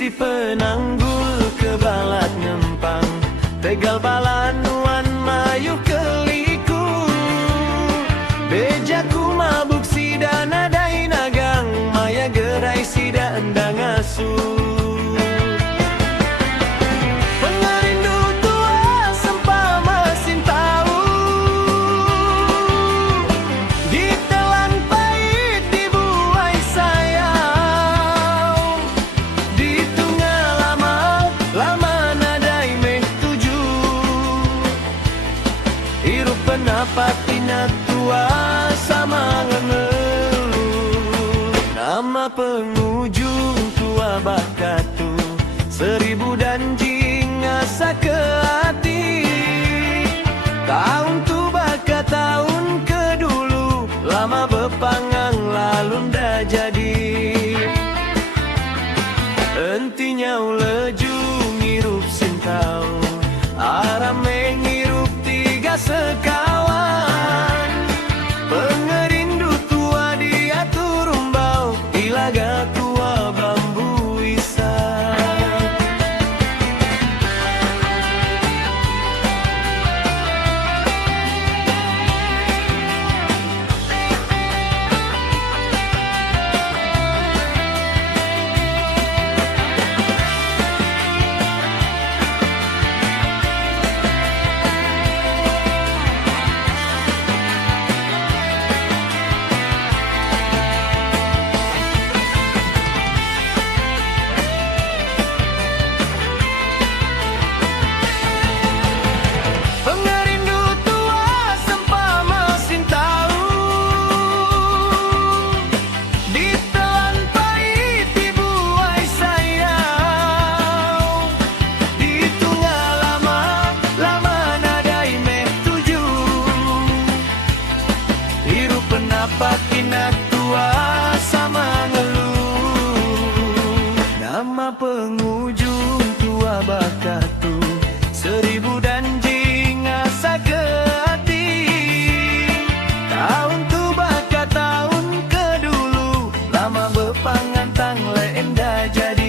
Si penanggul kebalat ngempang, tegal balanuan mayuh keliku. Bejaku mabuk sida nadai nagang, maya gerai sida endang asuh. Pengerindu tua sempama sintau, ditelan pahit dibuai sayang. Di tengah lama nadai meh tuju, hirup penapak inat tua sama ngeluh. Nama pengujung tua bakatu, 1000 danjing asa ke hati. Tahun tu baka tahun kedulu, lama bepangang lalu nda jadi. Entinya uleju ngirup sintau, arame ngirup 3 sekawan. Pengerindu tua diatur rumbau, ilaga tua bambu isang. Penapak inat tua sama ngeluh. Nama pengujung tua bakatu, 1000 danjing asa ke hati. Tahun tu baka tahun kedulu, lama bepangan tang lenda jadi.